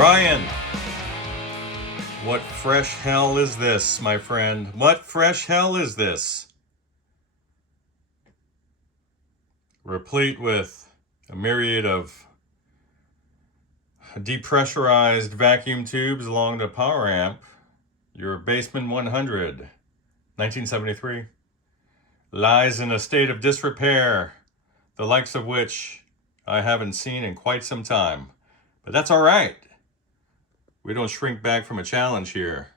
Brian, what fresh hell is this, my friend? What fresh hell is this? Replete with a myriad of depressurized vacuum tubes along the power amp, your Bassman 100, 1973, lies in a state of disrepair, the likes of which I haven't seen in quite some time. But that's all right. We don't shrink back from a challenge here.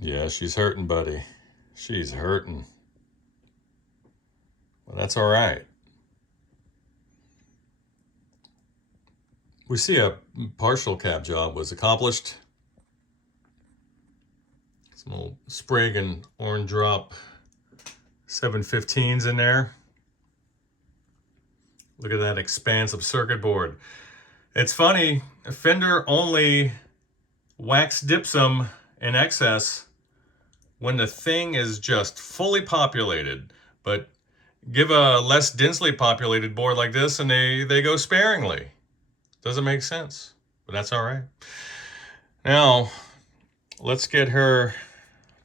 Yeah, she's hurting, buddy. She's hurting. Well, that's all right. We see a partial cap job was accomplished. Some old Sprig and orange drop 715s in there. Look at that expansive circuit board. It's funny, Fender only wax dips them in excess when the thing is just fully populated. But give a less densely populated board like this and they go sparingly. Doesn't make sense, but that's all right. Now, let's get her.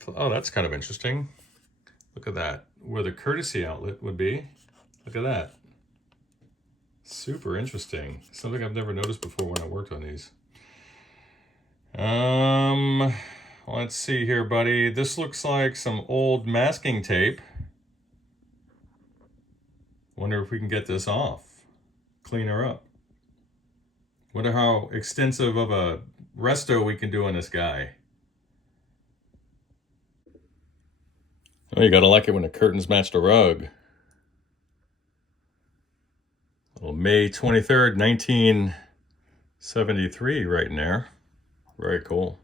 Oh, that's kind of interesting. Look at that, where the courtesy outlet would be. Look at that. Super interesting. Something I've never noticed before when I worked on these. Let's see here, buddy. This looks like some old masking tape. Wonder if we can get this off. Clean her up. Wonder how extensive of a resto we can do on this guy. Oh, you gotta like it when the curtains match the rug. Well, May 23rd, 1973 right in there. Very cool.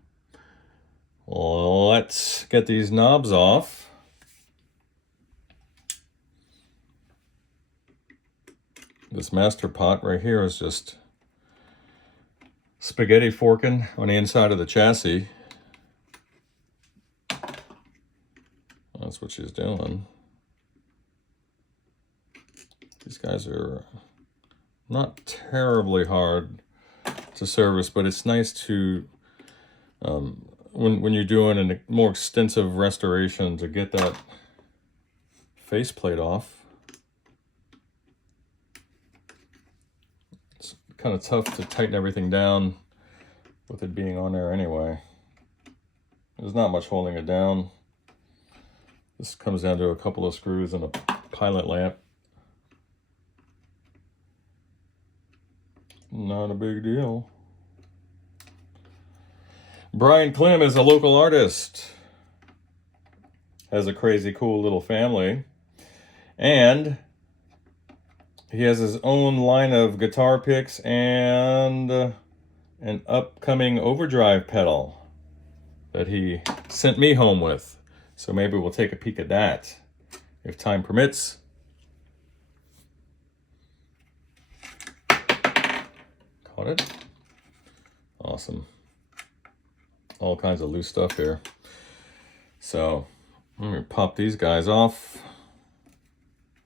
Well, let's get these knobs off. This master pot right here is just spaghetti forking on the inside of the chassis. That's what she's doing. These guys are not terribly hard to service, but it's nice to, when you're doing a more extensive restoration, to get that faceplate off. It's kind of tough to tighten everything down with it being on there anyway. There's not much holding it down. This comes down to a couple of screws and a pilot lamp. Not a big deal. Brian Clem is a local artist. Has a crazy cool little family. And he has his own line of guitar picks and an upcoming overdrive pedal that he sent me home with. So maybe we'll take a peek at that if time permits. Caught it? Awesome. All kinds of loose stuff here. So let me pop these guys off.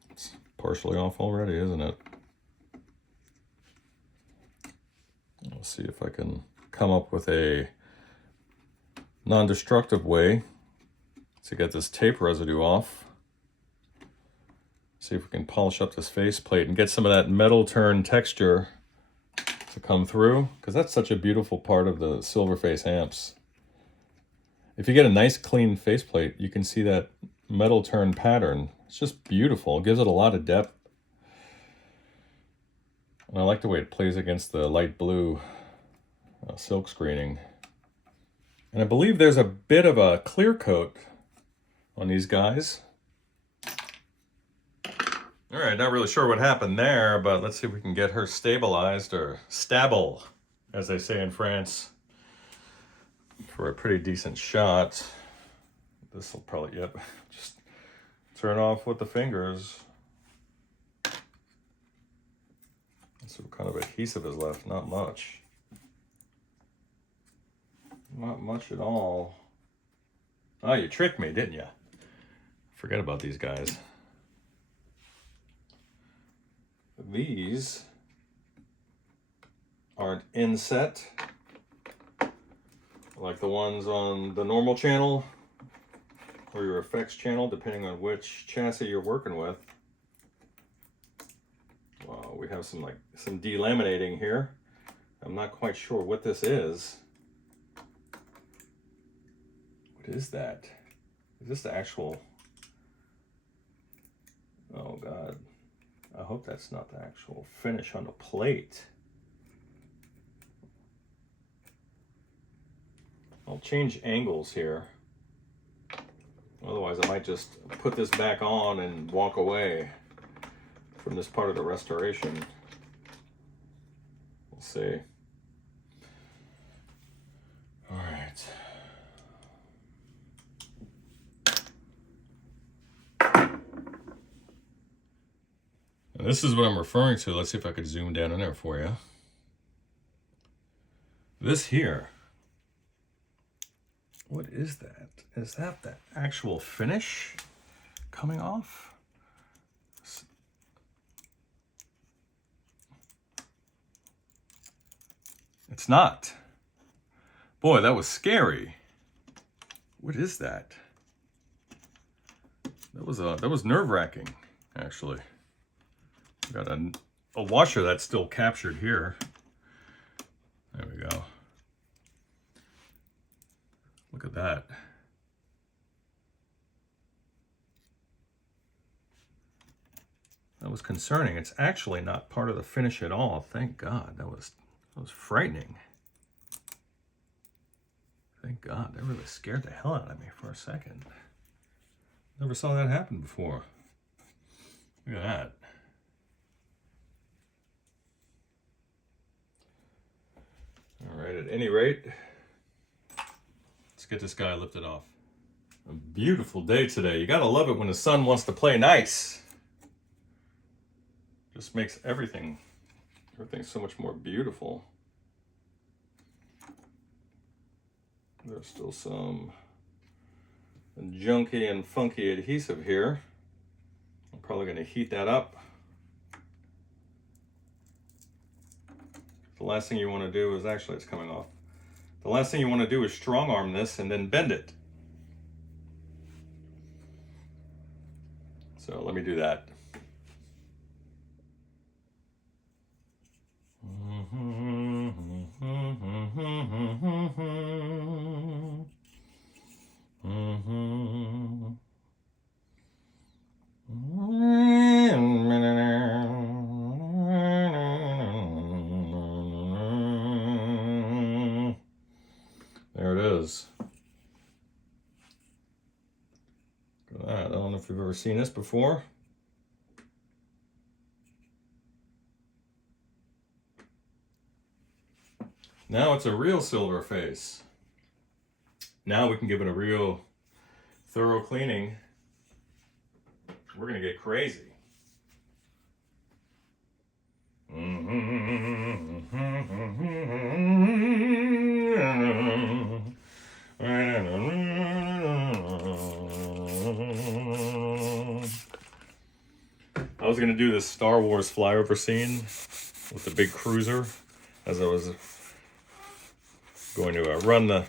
It's partially off already, isn't it? Let's see if I can come up with a non-destructive way to get this tape residue off. See if we can polish up this faceplate and get some of that metal turn texture to come through, because that's such a beautiful part of the Silverface amps. If you get a nice clean faceplate, you can see that metal turn pattern. It's just beautiful. It gives it a lot of depth. And I like the way it plays against the light blue silk screening. And I believe there's a bit of a clear coat on these guys. All right, not really sure what happened there, but let's see if we can get her stabilized, or stable, as they say in France, for a pretty decent shot. This will probably, yep, just turn off with the fingers. Let's see what kind of adhesive is left. Not much. Not much at all. Oh, you tricked me, didn't you? Forget about these guys. These aren't inset like the ones on the normal channel or your effects channel, depending on which chassis you're working with. Well, we have some delaminating here. I'm not quite sure what this is. What is that? Is this the actual? Oh God, I hope that's not the actual finish on the plate. I'll change angles here. Otherwise I might just put this back on and walk away from this part of the restoration. We'll see. All right. And this is what I'm referring to. Let's see if I could zoom down in there for you. This here. What is that? Is that the actual finish coming off? It's not. Boy, that was scary. What is that? That was nerve-wracking, actually. Got a washer that's still captured here. There we go. Look at that. That was concerning. It's actually not part of the finish at all. Thank God. That was frightening. Thank God. That really scared the hell out of me for a second. Never saw that happen before. Look at that. All right, at any rate, let's get this guy lifted off. A beautiful day today. You gotta love it when the sun wants to play nice. Just makes everything so much more beautiful. There's still some junky and funky adhesive here. I'm probably gonna heat that up. The last thing you want to do is, actually it's coming off. The last thing you want to do is strong arm this and then bend it. So let me do that. There it is. Look at that. I don't know if you've ever seen this before. Now it's a real silver face. Now we can give it a real thorough cleaning. We're gonna get crazy. I was gonna do this Star Wars flyover scene with the big cruiser as I was going to run the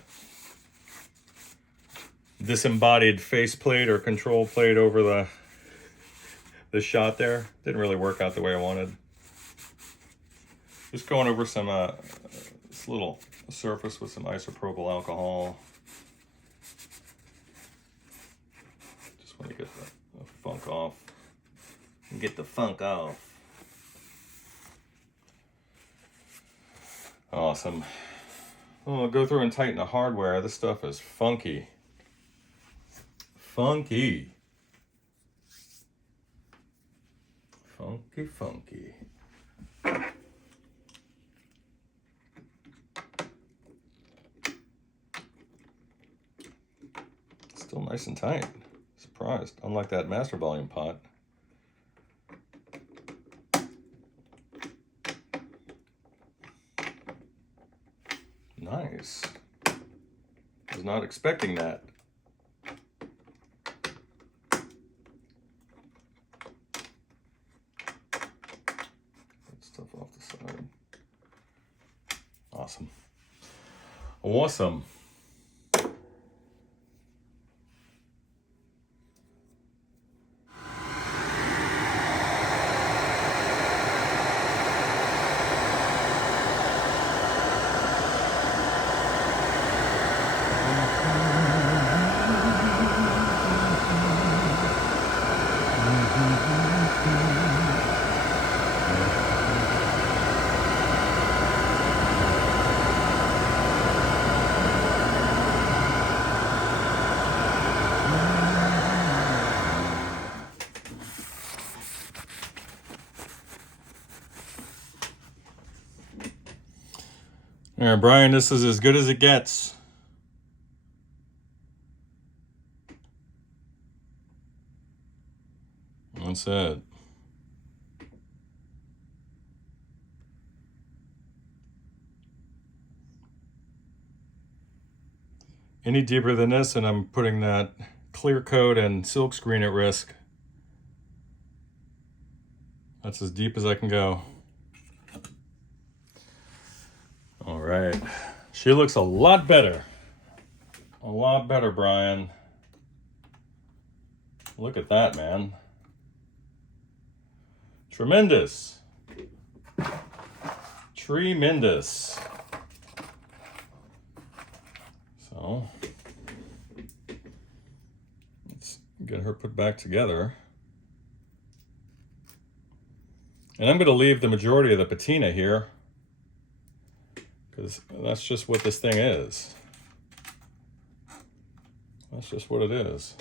disembodied faceplate or control plate over the shot there. Didn't really work out the way I wanted. Just going over some this little surface with some isopropyl alcohol. Just want to get the funk off. Get the funk off. Awesome. Oh, I'll go through and tighten the hardware. This stuff is funky. Funky. Funky, funky. Still nice and tight. Surprised. Unlike that master volume pot. Nice. Was not expecting that. Awesome. All right, Brian, this is as good as it gets. That's it. Any deeper than this, and I'm putting that clear coat and silk screen at risk. That's as deep as I can go. All right. She looks a lot better. A lot better, Brian. Look at that, man. Tremendous. Tremendous. So, let's get her put back together. And I'm going to leave the majority of the patina here, because that's just what this thing is. That's just what it is.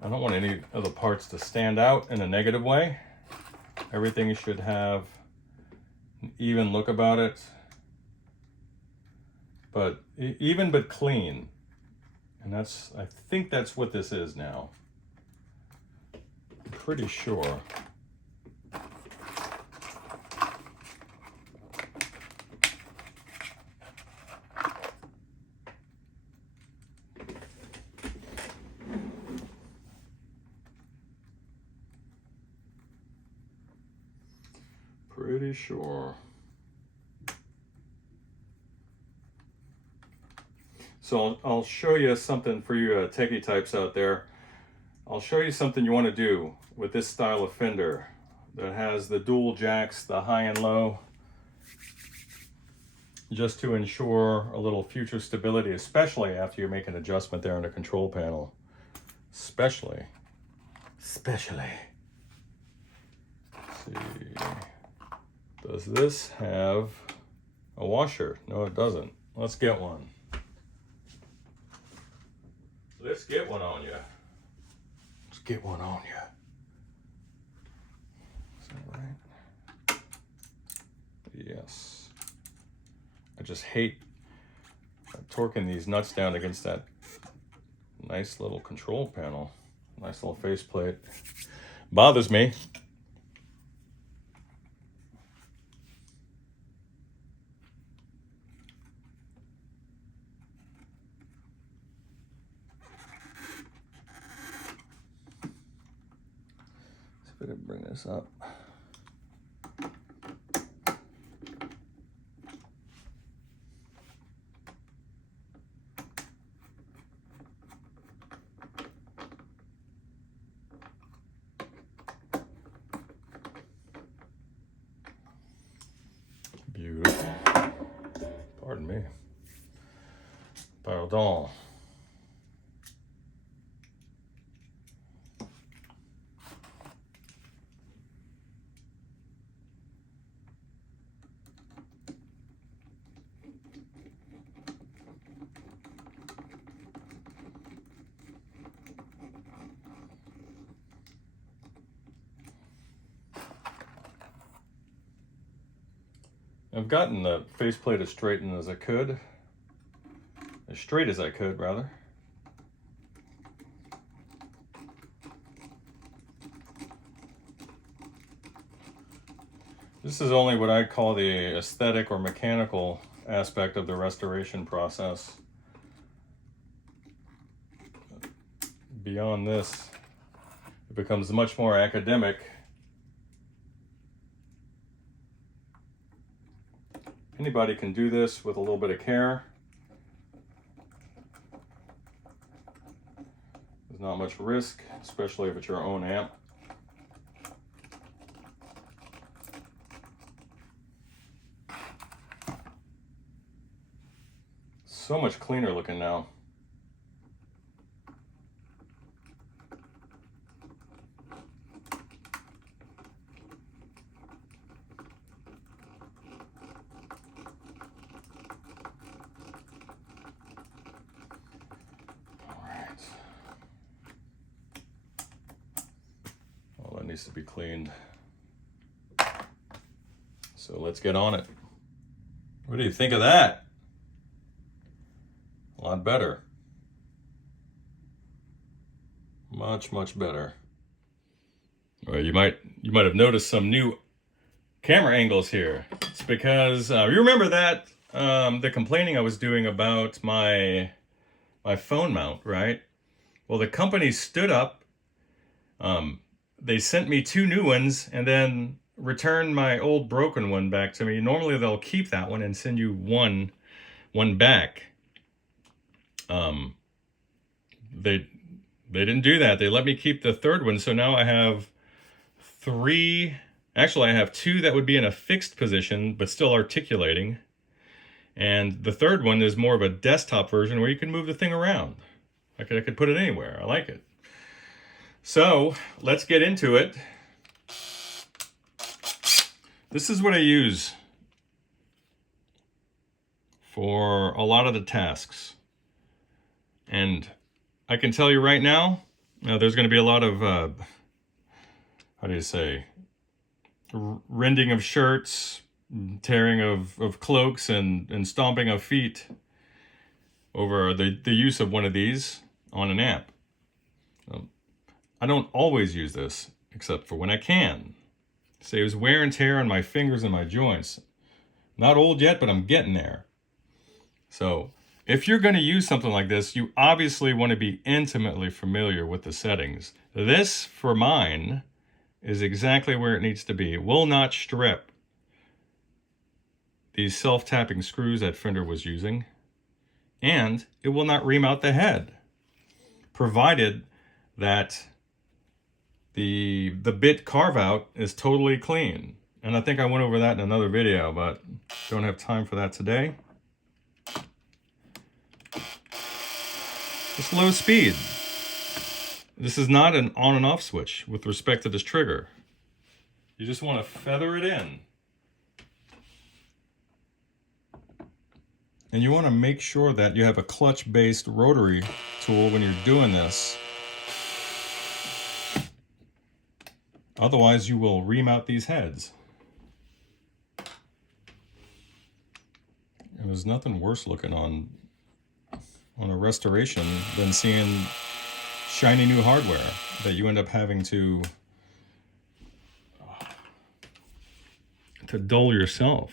I don't want any of the parts to stand out in a negative way. Everything should have an even look about it, but even but clean. And that's, I think that's what this is now. I'm pretty sure. Pretty sure. So I'll show you something for you techie types out there. I'll show you something you want to do with this style of Fender that has the dual jacks, the high and low, just to ensure a little future stability, especially after you make an adjustment there on the control panel. Especially. Let's see. Does this have a washer? No, it doesn't. Let's get one. Let's get one on you. Let's get one on you. Is that right? Yes. I just hate torquing these nuts down against that nice little control panel. Nice little faceplate. Bothers me. Better bring this up. Beautiful. Pardon me. Pardon. I've gotten the faceplate as straightened as I could. As straight as I could, rather. This is only what I'd call the aesthetic or mechanical aspect of the restoration process. Beyond this, it becomes much more academic Anybody can do this with a little bit of care. There's not much risk, especially if it's your own amp. So much cleaner looking now. Needs to be cleaned. So let's get on it. What do you think of that? A lot better. Much, much better. All right, you might have noticed some new camera angles here. It's because you remember that the complaining I was doing about my phone mount, right? Well, the company stood up. They sent me 2 new ones and then returned my old broken one back to me. Normally they'll keep that one and send you one back. They didn't do that. They let me keep the 3rd one. So now I have 3. Actually, I have 2 that would be in a fixed position but still articulating. And the 3rd one is more of a desktop version where you can move the thing around. I could put it anywhere. I like it. So let's get into it. This is what I use for a lot of the tasks. And I can tell you right now, there's going to be a lot of, how do you say, rending of shirts, tearing of cloaks, and stomping of feet over the use of one of these on an amp. I don't always use this, except for when I can. Saves wear and tear on my fingers and my joints. Not old yet, but I'm getting there. So, if you're going to use something like this, you obviously want to be intimately familiar with the settings. This, for mine, is exactly where it needs to be. It will not strip these self-tapping screws that Fender was using. And it will not remount the head, provided that the bit carve out is totally clean. And I think I went over that in another video, but don't have time for that today. It's low speed. This is not an on and off switch with respect to this trigger. You just want to feather it in. And you want to make sure that you have a clutch-based rotary tool when you're doing this. Otherwise, you will remount these heads. And there's nothing worse looking on a restoration than seeing shiny new hardware that you end up having to dull yourself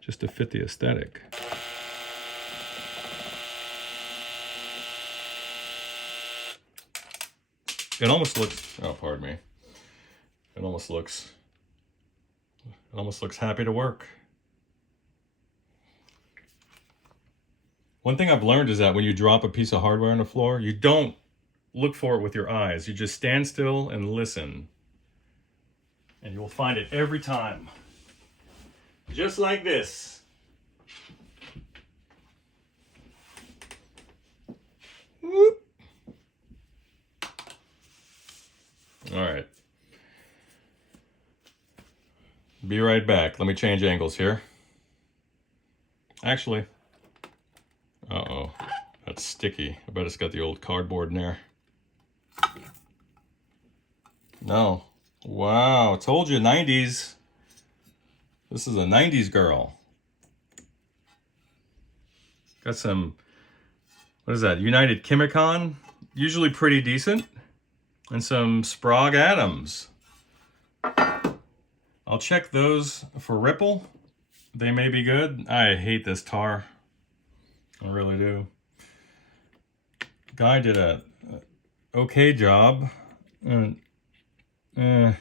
just to fit the aesthetic. It almost looks, oh, pardon me. It almost looks happy to work. One thing I've learned is that when you drop a piece of hardware on the floor, you don't look for it with your eyes. You just stand still and listen. And you'll find it every time. Just like this. Whoop. All right. Be right back. Let me change angles here. Actually, uh-oh, that's sticky. I bet it's got the old cardboard in there. No. Wow, told you, 90s. This is a 90s girl. Got some, what is that, United Chemicon? Usually pretty decent. And some Sprague Adams. I'll check those for ripple. They may be good. I hate this tar. I really do. Guy did a okay job. And I'm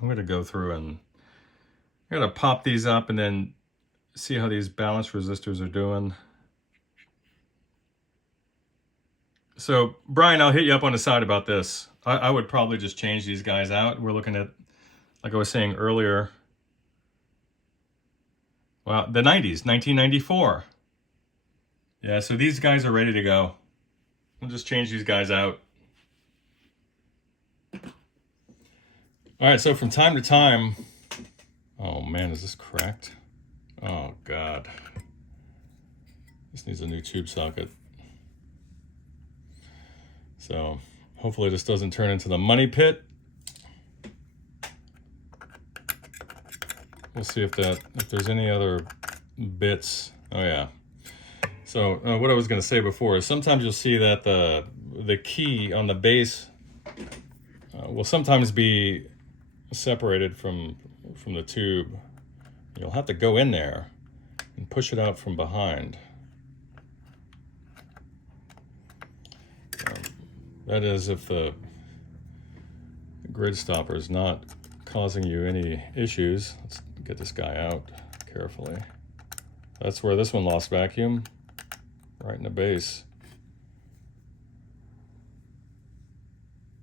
gonna go through and I'm gonna pop these up and then see how these balance resistors are doing. So, Brian, I'll hit you up on the side about this. I would probably just change these guys out. We're looking at, like I was saying earlier, well, the 90s, 1994. Yeah, so these guys are ready to go. We'll just change these guys out. All right, so from time to time, oh man, is this cracked? Oh God. This needs a new tube socket. So hopefully this doesn't turn into the money pit. We'll see if there's any other bits. Oh yeah. So what I was going to say before is sometimes you'll see that the key on the bass will sometimes be separated from the tube. You'll have to go in there and push it out from behind. That is if the grid stopper is not causing you any issues. Let's get this guy out carefully. That's where this one lost vacuum, right in the base.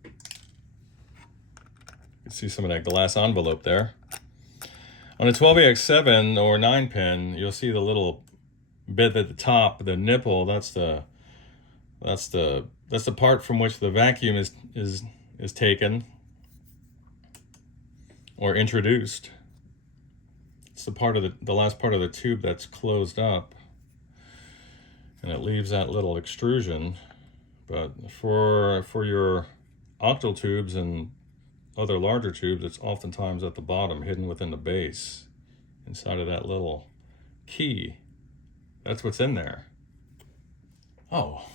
You can see some of that glass envelope there. On a 12AX7 or 9-pin, you'll see the little bit at the top, the nipple. That's the part from which the vacuum is taken or introduced. It's the part of the last part of the tube that's closed up, and it leaves that little extrusion. But for your octal tubes and other larger tubes, it's oftentimes at the bottom, hidden within the base, inside of that little key. That's what's in there. Oh,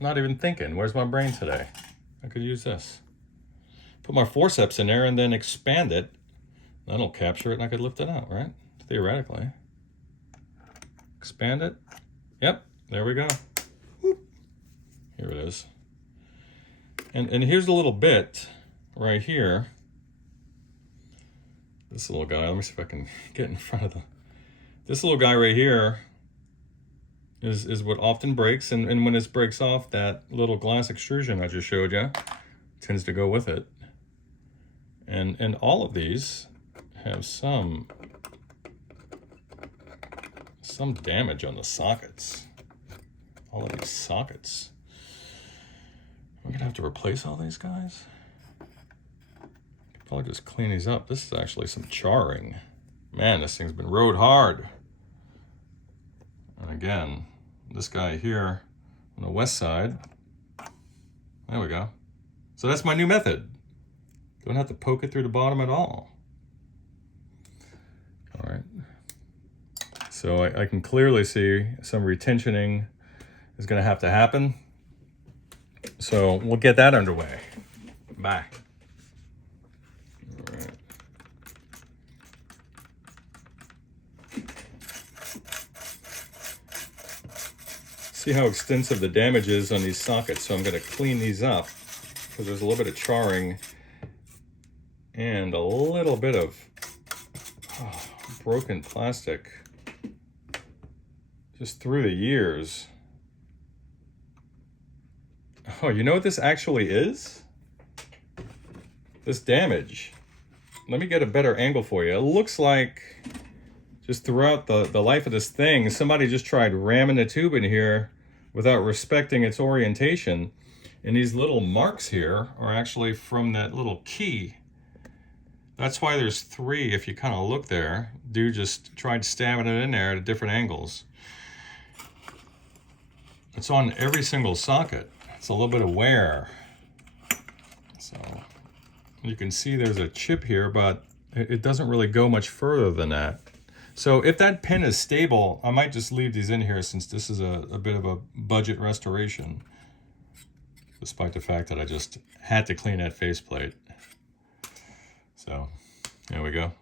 not even thinking. Where's my brain today? I could use this. Put my forceps in there and then expand it. That'll capture it and I could lift it out, right? Theoretically. Expand it. Yep, there we go. Whoop. Here it is. And here's a little bit right here. This little guy, let me see if I can get in front of this little guy right here is what often breaks, and when this breaks off, that little glass extrusion I just showed you tends to go with it. And all of these have some damage on the sockets. All of these sockets. I'm gonna have to replace all these guys. Probably just clean these up. This is actually some charring. Man, this thing's been rode hard. And again, this guy here on the west side. There we go. So that's my new method. Don't have to poke it through the bottom at all. All right. So I can clearly see some retensioning is going to have to happen. So we'll get that underway. Bye. All right. See how extensive the damage is on these sockets. So I'm going to clean these up because there's a little bit of charring and a little bit of broken plastic just through the years. Oh, you know what this actually is? This damage. Let me get a better angle for you. It looks like just throughout the life of this thing, somebody just tried ramming the tube in here without respecting its orientation. And these little marks here are actually from that little key. That's why there's three, if you kind of look there. Dude just tried stabbing it in there at different angles. It's on every single socket. It's a little bit of wear. So you can see there's a chip here, but it doesn't really go much further than that. So if that pin is stable, I might just leave these in here since this is a bit of a budget restoration, despite the fact that I just had to clean that faceplate. So there we go.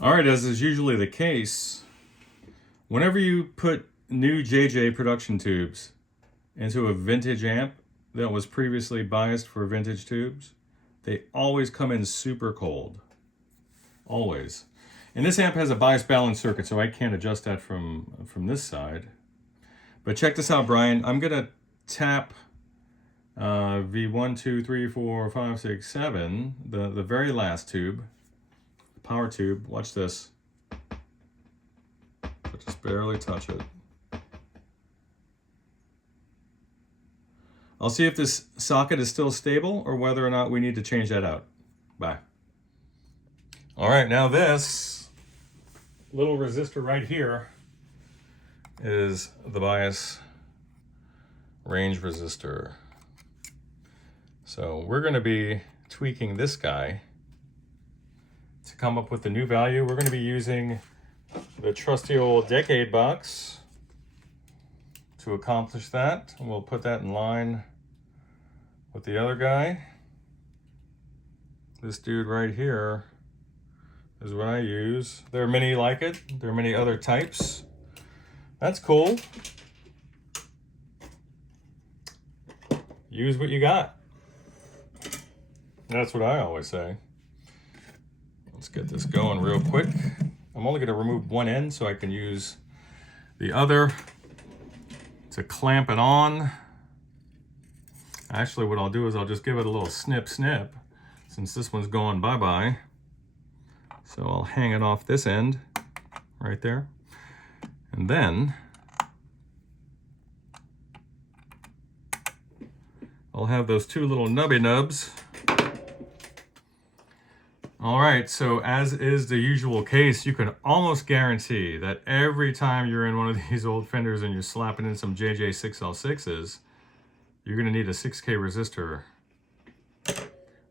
All right, as is usually the case, whenever you put new JJ production tubes into a vintage amp that was previously biased for vintage tubes, they always come in super cold. Always. And this amp has a bias balance circuit, so I can't adjust that from this side. But check this out, Brian. I'm gonna tap V1, 2, 3, 4, 5, 6, 7, the very last tube, power tube. Watch this. So just barely touch it. I'll see if this socket is still stable or whether or not we need to change that out. Bye. All right, now this little resistor right here is the bias range resistor. So we're going to be tweaking this guy to come up with the new value. We're going to be using the trusty old decade box to accomplish that. And we'll put that in line with the other guy. This dude right here is what I use. There are many like it. There are many other types. That's cool. Use what you got. That's what I always say. Let's get this going real quick. I'm only going to remove one end so I can use the other to clamp it on. Actually, what I'll do is I'll just give it a little snip snip since this one's going bye-bye. So I'll hang it off this end right there. And then I'll have those two little nubby nubs. All right, so as is the usual case, you can almost guarantee that every time you're in one of these old Fenders and you're slapping in some JJ6L6s, you're gonna need a 6K resistor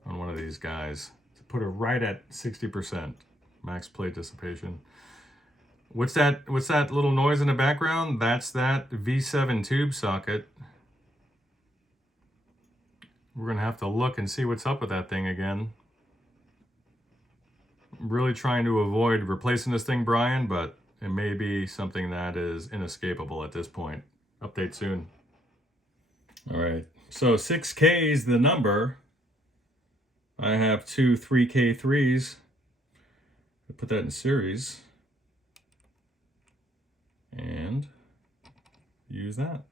on one of these guys to put it right at 60% max plate dissipation. What's that little noise in the background? That's that V7 tube socket. We're gonna have to look and see what's up with that thing again. I'm really trying to avoid replacing this thing, Brian, but it may be something that is inescapable at this point. Update soon. All right, so 6K is the number. I have two 3K3s. I put that in series and use that.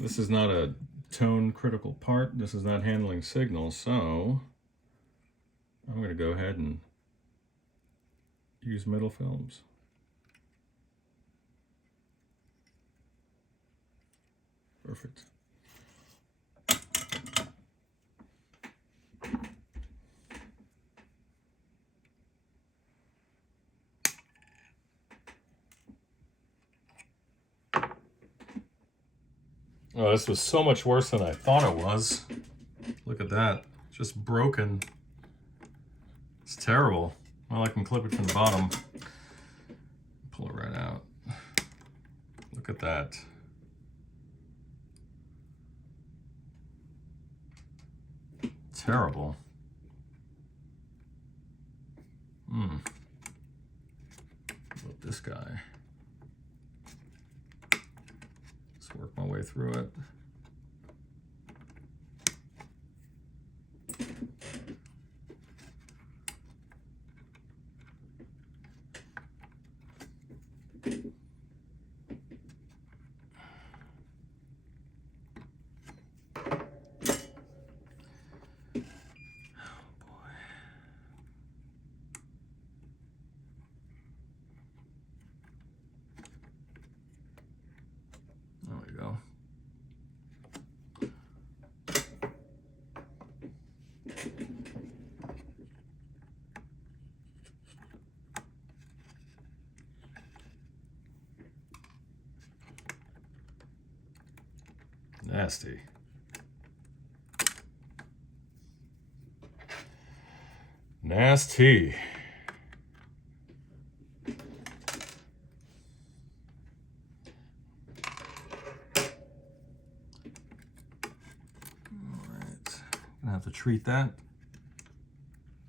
This is not a tone critical part. This is not handling signals, so I'm going to go ahead and use middle films. Perfect. Oh, this was so much worse than I thought it was. Look at that. Just broken. It's terrible. Well, I can clip it from the bottom. Pull it right out. Look at that. Terrible. About this guy. Let's work my way through it. Nasty. Nasty. All right, gonna have to treat that.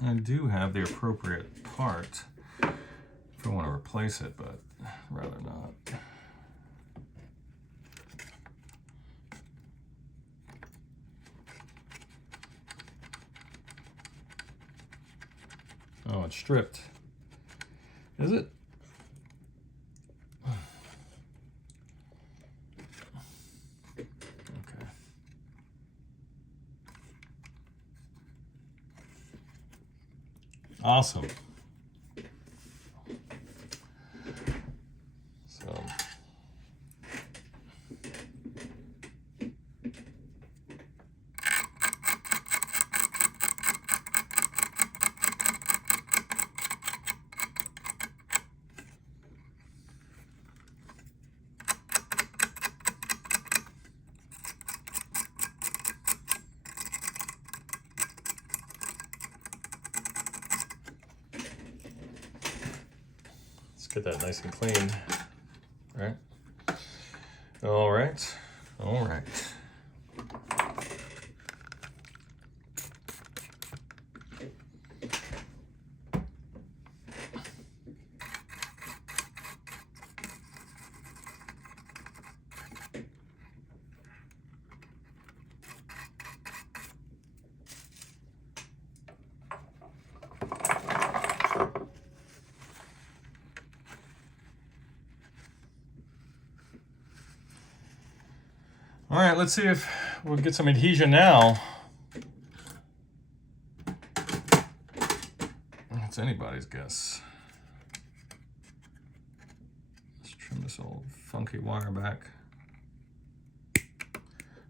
I do have the appropriate part if I want to replace it, but rather not. Oh, it's stripped. Is it? Okay. Awesome. So. Get that nice and clean. All right. All right. All right. All right, let's see if we'll get some adhesion now. It's anybody's guess. Let's trim this old funky wire back.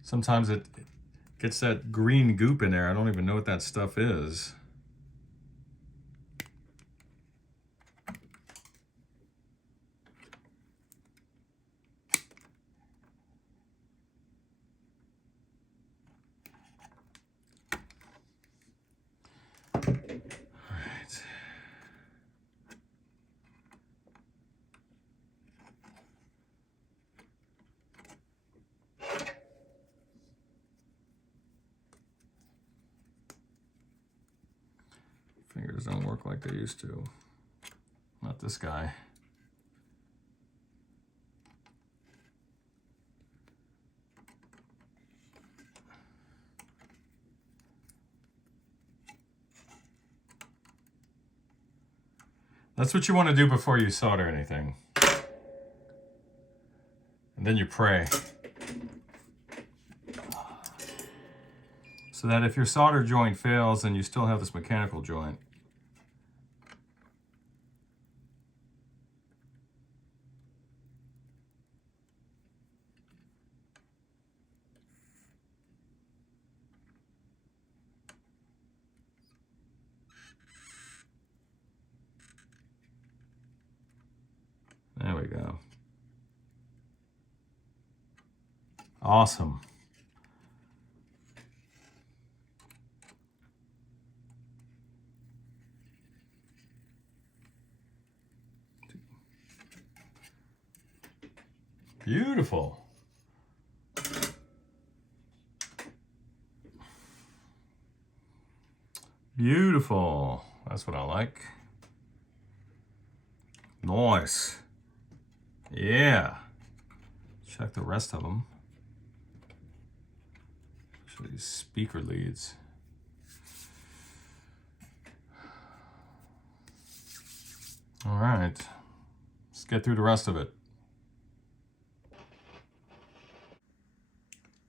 Sometimes it gets that green goop in there. I don't even know what that stuff is. Fingers don't work like they used to. Not this guy. That's what you want to do before you solder anything. And then you pray. So that if your solder joint fails, then you still have this mechanical joint. There we go. Awesome. Beautiful. Beautiful. That's what I like. Nice. Yeah. Check the rest of them. Show these speaker leads. All right. Let's get through the rest of it.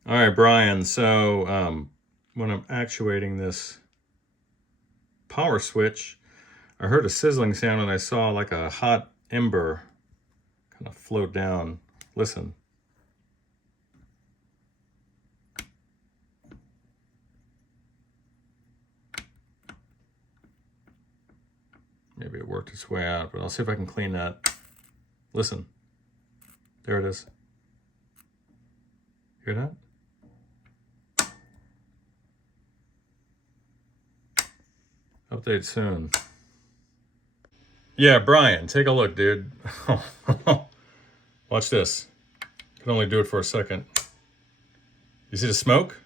All right, Brian. So when I'm actuating this power switch, I heard a sizzling sound and I saw like a hot ember kind of float down. Listen. Maybe it worked its way out, but I'll see if I can clean that. Listen. There it is. Hear that? Update soon. Yeah, Brian, take a look, dude. Watch this. Can only do it for a second. You see the smoke?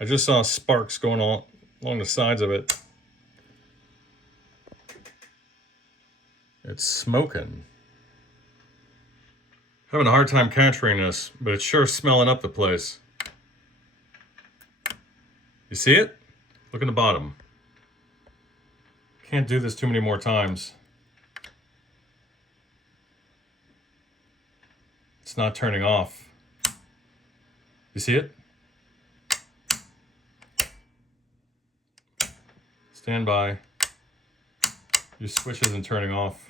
I just saw sparks going along the sides of it. It's smoking. Having a hard time capturing this, but it's sure smelling up the place. You see it? Look at the bottom. Can't do this too many more times. It's not turning off. You see it? Stand by. Your switch isn't turning off.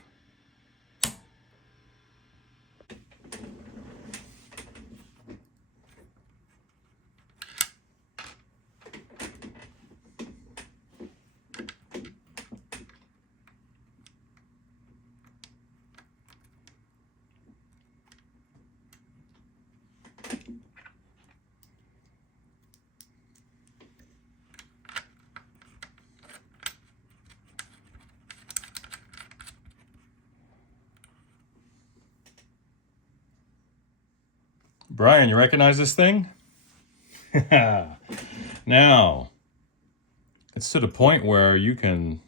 Brian, you recognize this thing? Now, it's to the point where you can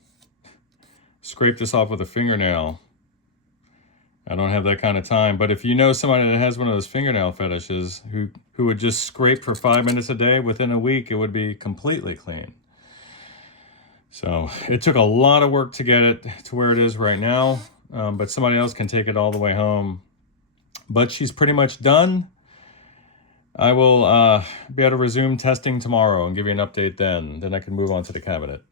scrape this off with a fingernail. I don't have that kind of time, but if you know somebody that has one of those fingernail fetishes who would just scrape for 5 minutes a day, within a week it would be completely clean. So it took a lot of work to get it to where it is right now, but somebody else can take it all the way home. But she's pretty much done. I will be able to resume testing tomorrow and give you an update then. Then I can move on to the cabinet.